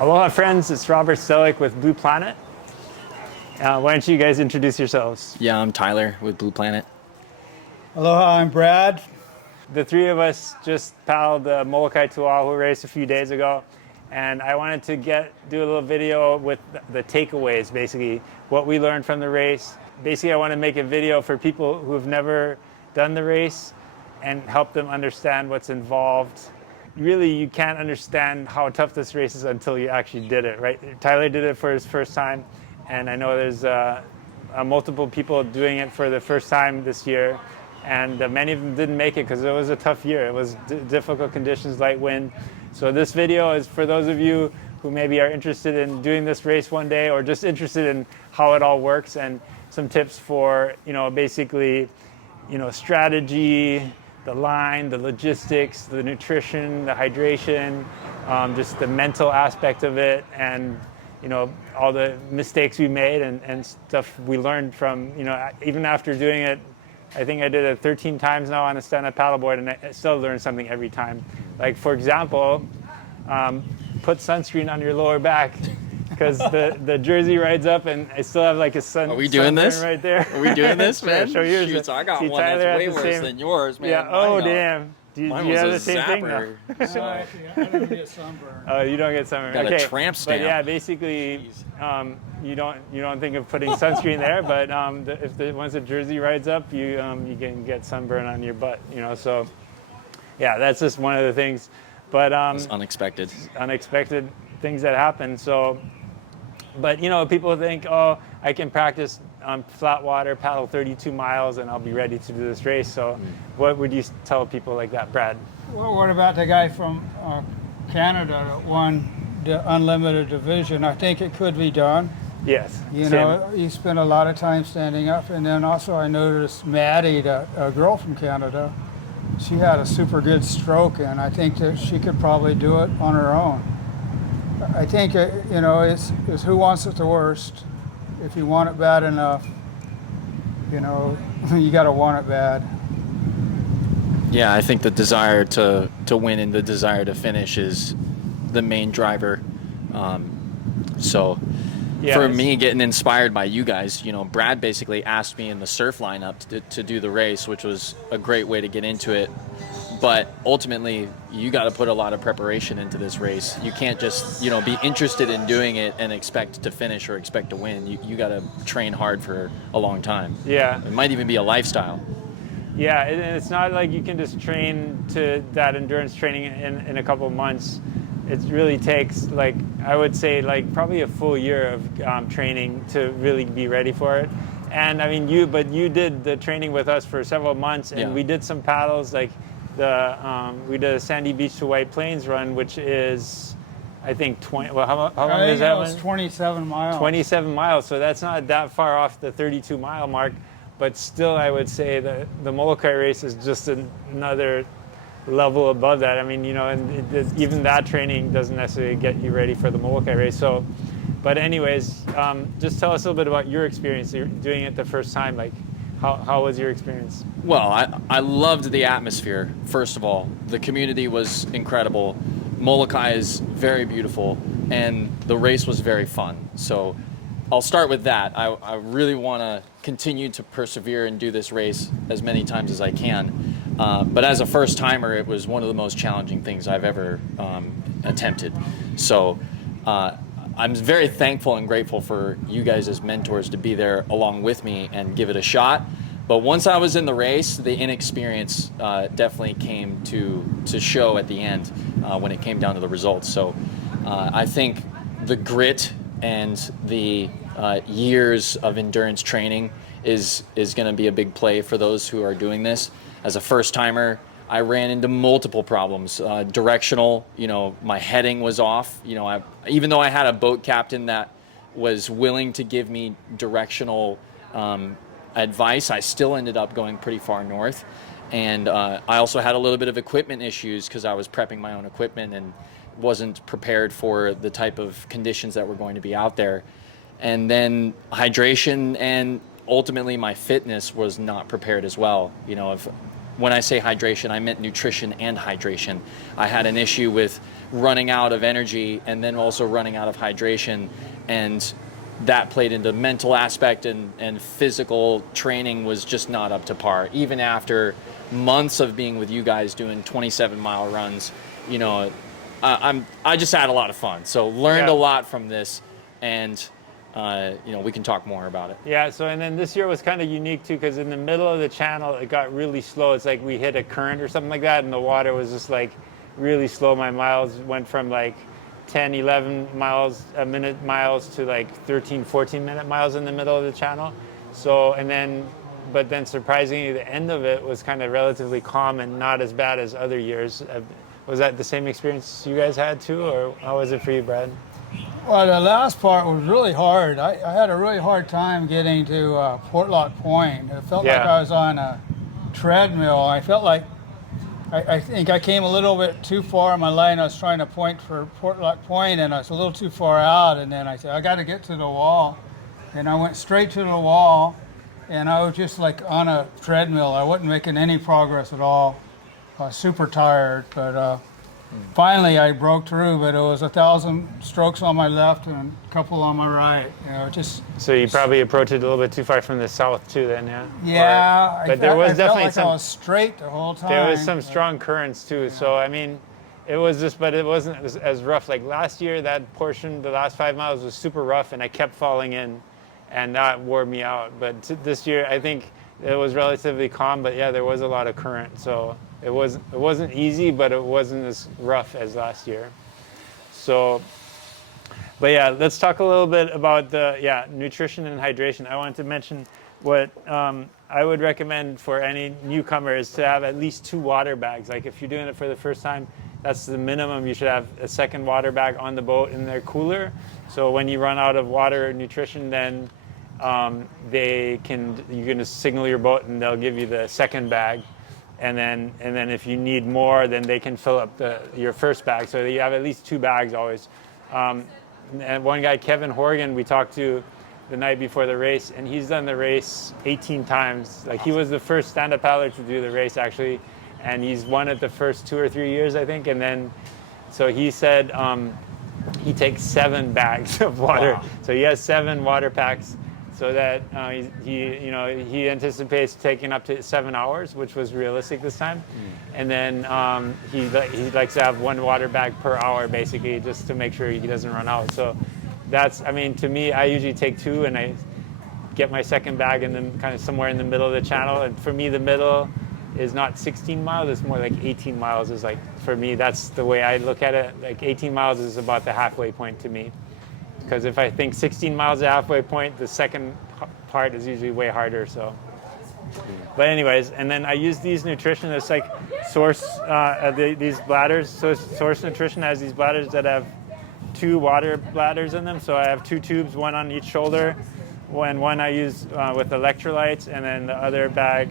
Aloha friends, it's Robert Stehlik with Blue Planet. Why don't you guys introduce yourselves? Yeah, I'm Tyler with Blue Planet. Aloha, I'm Brad. The three of us just paddled the Molokai to Oahu race a few days ago, and I wanted to do a little video with the takeaways, basically what we learned from the race. Basically, I want to make a video for people who have never done the race and help them understand what's involved. Really, you can't understand how tough this race is until you actually did it, right? Tyler did it for his first time, and I know there's multiple people doing it for the first time this year, and many of them didn't make it because it was a tough year. It was difficult conditions, light wind. So this video is for those of you who maybe are interested in doing this race one day, or just interested in how it all works, and some tips for, basically, strategy, the line, the logistics, the nutrition, the hydration, just the mental aspect of it, and all the mistakes we made and stuff we learned from, even after doing it. I think I did it 13 times now on a stand-up paddleboard, and I still learn something every time. Like, for example, put sunscreen on your lower back, because the jersey rides up, and I still have like a sun. Are we doing this right there? Are we doing this, man? Show yours. Shoot, so I got See, one Tyler that's way worse than yours, man. Yeah. Oh, damn. Do you Mine was have a the same thing? No. So actually, I don't get sunburn. Oh, you don't get sunburn. Got a Okay. tramp stamp. But yeah, basically, you don't think of putting sunscreen there, but once the jersey rides up, you can get sunburn on your butt. So yeah, that's just one of the things. But it's unexpected. Unexpected things that happen. So, but people think, oh, I can practice on flat water, paddle 32 miles, and I'll be ready to do this race. So, what would you tell people like that, Brad? Well, what about the guy from Canada that won the unlimited division? I think it could be done. Yes. You spend a lot of time standing up, and then also I noticed Maddie, a girl from Canada, she had a super good stroke, and I think that she could probably do it on her own. I think it's who wants it the worst. If you want it bad enough, you got to want it bad. Yeah, I think the desire to win and the desire to finish is the main driver. For me, getting inspired by you guys, Brad basically asked me in the surf lineup to do the race, which was a great way to get into it. But ultimately, you got to put a lot of preparation into this race. You can't just, be interested in doing it and expect to finish or expect to win. You got to train hard for a long time. Yeah. It might even be a lifestyle. Yeah, and it's not like you can just train to that endurance training in a couple of months. It really takes, I would say, probably a full year of training to really be ready for it. And I mean, you did the training with us for several months, and we did some paddles, we did a Sandy Beach to White Plains run, which is, I think, 20. Well, how long is that? It was 27 miles. 27 miles. So that's not that far off the 32-mile mark, but still, I would say that the Molokai race is just another level above that. I mean, even that training doesn't necessarily get you ready for the Molokai race. So, but anyways, just tell us a little bit about your experience. You're doing it the first time. How was your experience? Well, I loved the atmosphere, first of all. The community was incredible. Molokai is very beautiful, and the race was very fun. So I'll start with that. I really want to continue to persevere and do this race as many times as I can. But as a first-timer, it was one of the most challenging things I've ever attempted. So I'm very thankful and grateful for you guys as mentors to be there along with me and give it a shot. But once I was in the race, the inexperience definitely came to show at the end when it came down to the results. So I think the grit and the years of endurance training is going to be a big play for those who are doing this. As a first-timer, I ran into multiple problems. Directional, my heading was off. Even though I had a boat captain that was willing to give me directional advice, I still ended up going pretty far north. And I also had a little bit of equipment issues because I was prepping my own equipment and wasn't prepared for the type of conditions that were going to be out there. And then hydration and ultimately my fitness was not prepared as well. when I say hydration, I meant nutrition and hydration. I had an issue with running out of energy and then also running out of hydration, and that played into mental aspect, and physical training was just not up to par. Even after months of being with you guys doing 27-mile runs, you know, I just had a lot of fun. So learned a lot from this, and you know, we can talk more about it. Yeah, so and then this year was kind of unique too, because in the middle of the channel, it got really slow. It's like we hit a current or something like that, and the water was just like really slow. My miles went from like 10, 11 miles a minute miles to like 13, 14 minute miles in the middle of the channel. So, but then surprisingly, the end of it was kind of relatively calm and not as bad as other years. Was that the same experience you guys had too, or how was it for you, Brad? Well, the last part was really hard. I had a really hard time getting to Portlock Point. It felt like I was on a treadmill. I felt like I think I came a little bit too far on my line. I was trying to point for Portlock Point, and I was a little too far out. And then I said, I got to get to the wall. And I went straight to the wall, and I was just like on a treadmill. I wasn't making any progress at all. I was super tired, but finally I broke through. But it was 1,000 strokes on my left and a couple on my right. You know, just. So you probably approached it a little bit too far from the south too, then, yeah. Yeah, but there was definitely like I was straight the whole time. There was some strong currents too. Yeah. So I mean, it was just, but it wasn't as rough. Like last year, that portion, the last 5 miles was super rough, and I kept falling in, and that wore me out. But this year, I think it was relatively calm. But yeah, there was a lot of current, so it wasn't easy, but it wasn't as rough as last year. So, but yeah, let's talk a little bit about the nutrition and hydration. I wanted to mention what I would recommend for any newcomer is to have at least 2 water bags. Like if you're doing it for the first time, that's the minimum. You should have a second water bag on the boat in their cooler. So when you run out of water or nutrition, then you can just signal your boat and they'll give you the second bag. And then if you need more, then they can fill up your first bag. So you have at least 2 bags always. And one guy, Kevin Horgan, we talked to the night before the race, and he's done the race 18 times. Like he was the first stand-up paddler to do the race actually, and he's won it the first 2 or 3 years, I think. And then, so he said he takes 7 bags of water. Wow. So he has 7 water packs. So that he anticipates taking up to 7 hours, which was realistic this time. And then he likes to have 1 water bag per hour, basically, just to make sure he doesn't run out. So that's, I mean, to me, I usually take 2, and I get my second bag and then kind of somewhere in the middle of the channel. And for me, the middle is not 16 miles, it's more like 18 miles is like, for me, that's the way I look at it. Like 18 miles is about the halfway point to me. Because if I think 16 miles the halfway point, the second part is usually way harder. So, but anyways, and then I use these nutrition. It's like Source these bladders. So Source Nutrition has these bladders that have 2 water bladders in them. So I have 2 tubes, 1 on each shoulder. One I use with electrolytes, and then the other bag,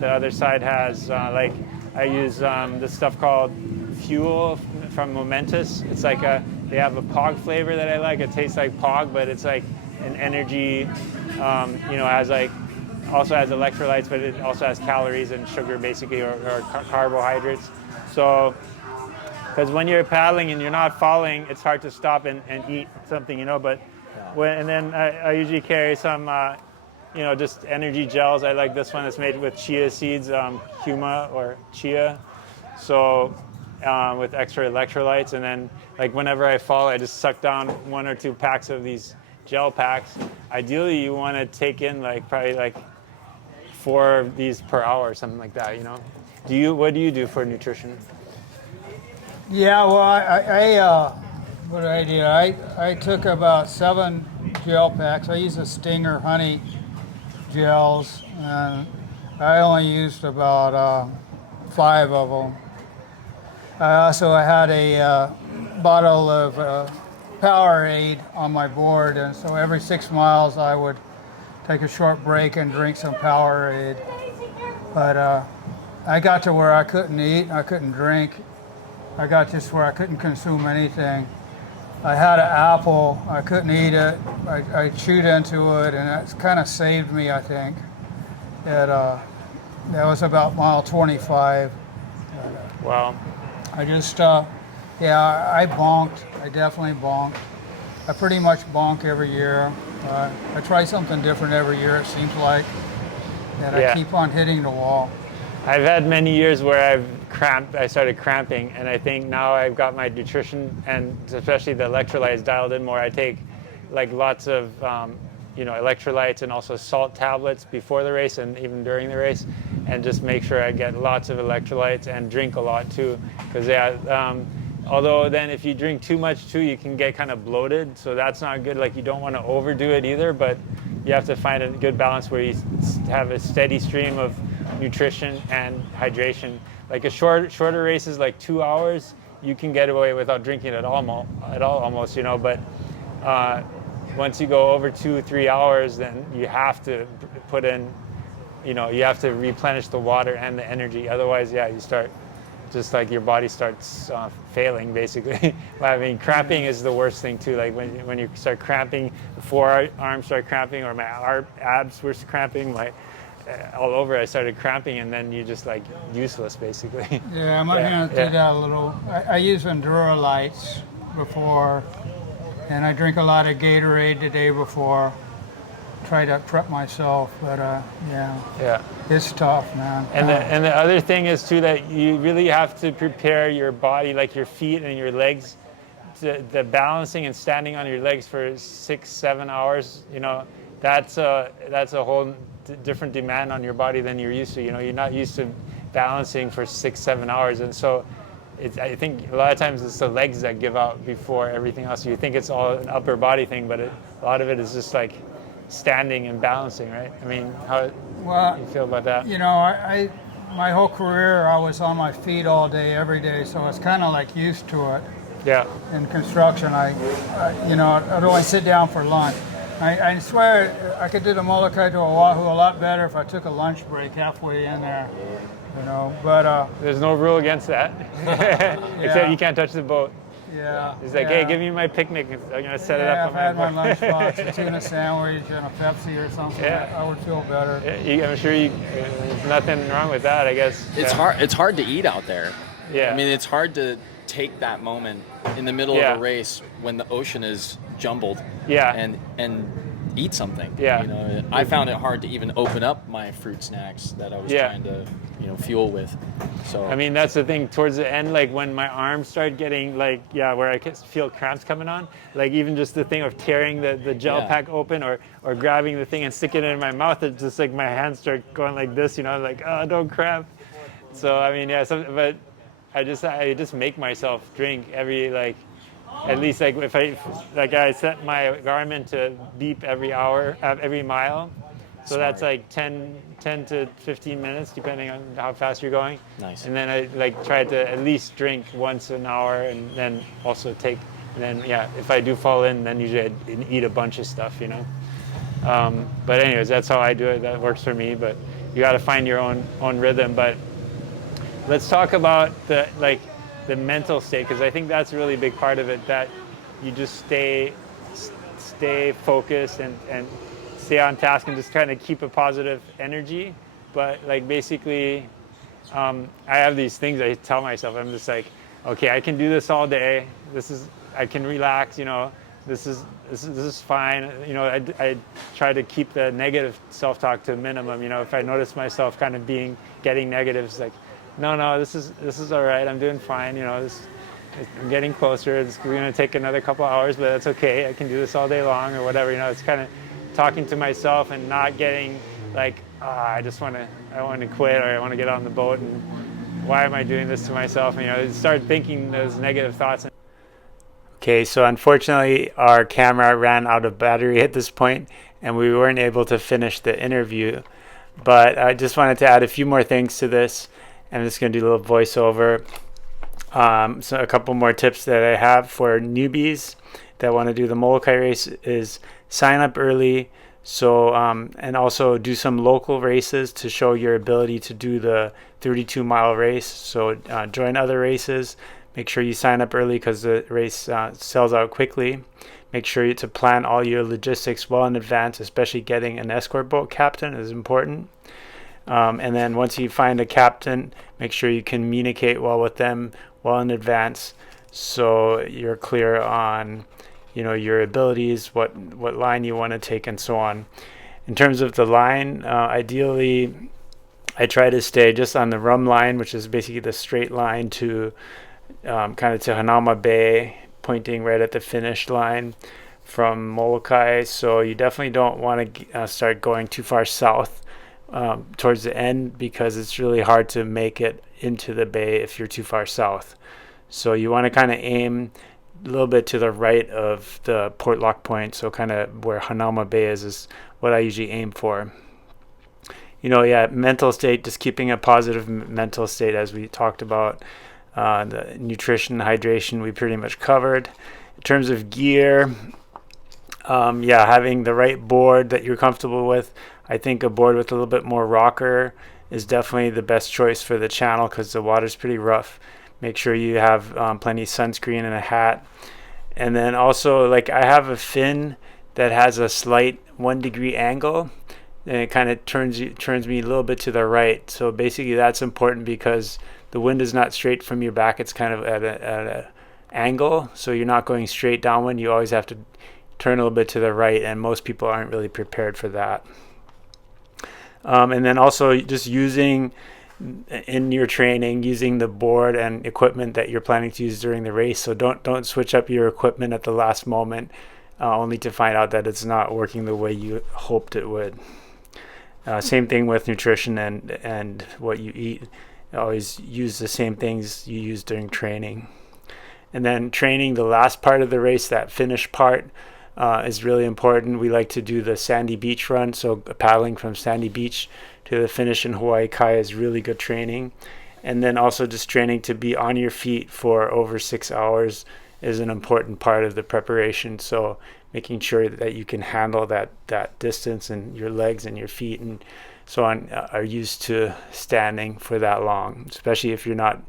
the other side has I use this stuff called Fuel from Momentous. It's like they have a POG flavor that I like. It tastes like POG, but it's like an energy, has like, also has electrolytes, but it also has calories and sugar basically, or carbohydrates. So, because when you're paddling and you're not falling, it's hard to stop and eat something, but and then I usually carry some, just energy gels. I like this one that's made with chia seeds, Huma or chia. So, with extra electrolytes, and then like whenever I fall, I just suck down 1 or 2 packs of these gel packs. Ideally, you want to take in probably 4 of these per hour or something like that. What do you do for nutrition? Yeah, well, what did I do? I took about 7 gel packs. I used the Stinger honey gels, and I only used about 5 of them. I had a bottle of Powerade on my board, and so every 6 miles I would take a short break and drink some Powerade. But I got to where I couldn't eat, I couldn't drink. I got just where I couldn't consume anything. I had an apple, I couldn't eat it. I chewed into it, and that's kind of saved me, I think. That was about mile 25. Wow. I just, yeah, I bonked. I definitely bonked. I pretty much bonk every year. I try something different every year, it seems like. And Yeah. I keep on hitting the wall. I've had many years where I've cramped. I started cramping, and I think now I've got my nutrition and especially the electrolytes dialed in more. I take like lots of electrolytes and also salt tablets before the race and even during the race, and just make sure I get lots of electrolytes and drink a lot too. Because although then if you drink too much too, you can get kind of bloated, so that's not good. Like you don't want to overdo it either, but you have to find a good balance where you have a steady stream of nutrition and hydration. Like a shorter races, like 2 hours, you can get away without drinking at all almost, but once you go over 2-3 hours, then you have to put in, you have to replenish the water and the energy. Otherwise, yeah, you start just like your body starts failing basically. I mean, cramping is the worst thing too. Like when you start cramping, the forearms start cramping, or my abs were cramping, all over I started cramping, and then you just like useless basically. Yeah, I'm going to do that a little. I use Endurolights before, and I drink a lot of Gatorade the day before. Try to prep myself, but yeah, it's tough, man. And the other thing is too that you really have to prepare your body, like your feet and your legs, the balancing and standing on your legs for 6-7 hours. That's a whole different demand on your body than you're used to. You're not used to balancing for 6-7 hours, and so I think a lot of times it's the legs that give out before everything else. You think it's all an upper body thing, but a lot of it is just like standing and balancing, right? I mean, how do you feel about that? I my whole career I was on my feet all day, every day, so I was kind of like used to it. Yeah. In construction, I'd only sit down for lunch. I swear I could do the Molokai to Oahu a lot better if I took a lunch break halfway in there, but... There's no rule against that, except you can't touch the boat. Yeah. It's like, hey, give me my picnic. I'm going to set it up on my boat. If I had my lunchbox, a tuna sandwich and a Pepsi or something, I would feel better. I'm sure there's nothing wrong with that, I guess. It's hard to eat out there. Yeah. I mean, it's hard to take that moment in the middle of a race when the ocean is jumbled. Yeah. And eat something. Yeah. I found it hard to even open up my fruit snacks that I was trying to, fuel with. So I mean, that's the thing. Towards the end, like when my arms start getting where I can feel cramps coming on, like even just the thing of tearing the gel pack open or grabbing the thing and sticking it in my mouth, it's just like my hands start going like this, like, oh, don't cramp. So I mean, but I just make myself drink every at least if I set my Garmin to beep every hour, every mile. So that's like 10 to 15 minutes, depending on how fast you're going. Nice. And then I try to at least drink once an hour, and then also if I do fall in, then usually I eat a bunch of stuff, But anyways, that's how I do it. That works for me. But you got to find your own rhythm. But let's talk about the mental state, because I think that's a really big part of it, that you just stay focused and stay on task and just kind of keep a positive energy. But basically, I have these things I tell myself. I'm just like, okay, I can do this all day. I can relax. This is fine. I try to keep the negative self-talk to a minimum. If I notice myself kind of getting negative, it's like, no, this is all right. I'm doing fine. I'm getting closer. It's going to take another couple hours, but that's okay. I can do this all day long or whatever. It's kind of talking to myself and not getting I want to quit, or I want to get on the boat, and why am I doing this to myself? And, start thinking those negative thoughts. Okay, so unfortunately our camera ran out of battery at this point, and we weren't able to finish the interview. But I just wanted to add a few more things to this. I'm just going to do a little voiceover. So a couple more tips that I have for newbies that want to do the Molokai race is sign up early. So and also do some local races to show your ability to do the 32-mile race. So join other races. Make sure you sign up early because the race sells out quickly. Make sure to plan all your logistics well in advance, especially getting an escort boat captain is important. And then once you find a captain, make sure you communicate well with them well in advance, so you're clear on, your abilities, what line you want to take, and so on. In terms of the line, ideally, I try to stay just on the rum line, which is basically the straight line to kind of to Hanauma Bay, pointing right at the finish line from Molokai. So you definitely don't want to start going too far south towards the end, because it's really hard to make it into the bay if you're too far south. So you want to kind of aim a little bit to the right of the port lock point, so kind of where Hanauma Bay is what I usually aim for. Mental state, just keeping a positive mental state, as we talked about. The nutrition, hydration, we pretty much covered. In terms of gear, having the right board that you're comfortable with. I think a board with a little bit more rocker is definitely the best choice for the channel, because the water's pretty rough. Make sure you have plenty of sunscreen and a hat. And then also, I have a fin that has a slight 1 degree angle, and it kind of turns me a little bit to the right. So basically that's important, because the wind is not straight from your back, it's kind of at an angle, so you're not going straight downwind. You always have to turn a little bit to the right, and most people aren't really prepared for that. And then also just using in your training, using the board and equipment that you're planning to use during the race. So don't switch up your equipment at the last moment, only to find out that it's not working the way you hoped it would. Same thing with nutrition and what you eat. Always use the same things you use during training. And then training, the last part of the race, that finish part, is really important. We like to do the sandy beach run, so paddling from Sandy Beach to the finish in Hawaii Kai is really good training. And then also just training to be on your feet for over 6 hours is an important part of the preparation. So making sure that you can handle that distance, and your legs and your feet and so on are used to standing for that long, especially if you're not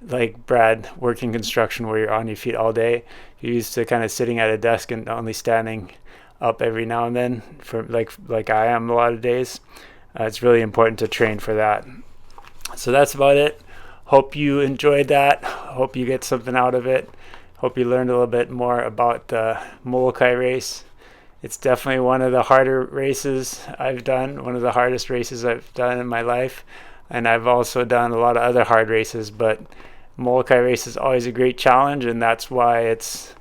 like Brad working construction where you're on your feet all day. You're used to kind of sitting at a desk and only standing up every now and then, for like I am a lot of days. It's really important to train for that. So that's about it. Hope you enjoyed that. Hope you get something out of it. Hope you learned a little bit more about the Molokai race. It's definitely one of the harder races I've done, one of the hardest races I've done in my life. And I've also done a lot of other hard races, but Molokai race is always a great challenge, and that's why it's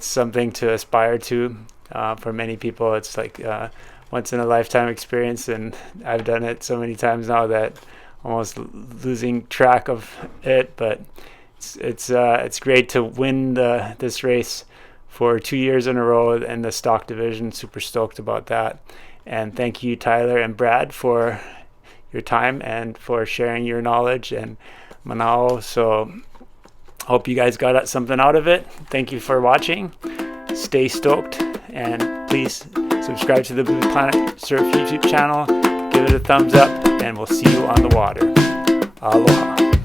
something to aspire to. For many people, it's like once in a lifetime experience, and I've done it so many times now that almost losing track of it. But it's great to win this race for 2 years in a row in the stock division. Super stoked about that. And thank you, Tyler and Brad, for your time and for sharing your knowledge and manao. So hope you guys got something out of it. Thank you for watching. Stay stoked, and please subscribe to the Blue Planet Surf YouTube channel. Give it a thumbs up, and we'll see you on the water. Aloha.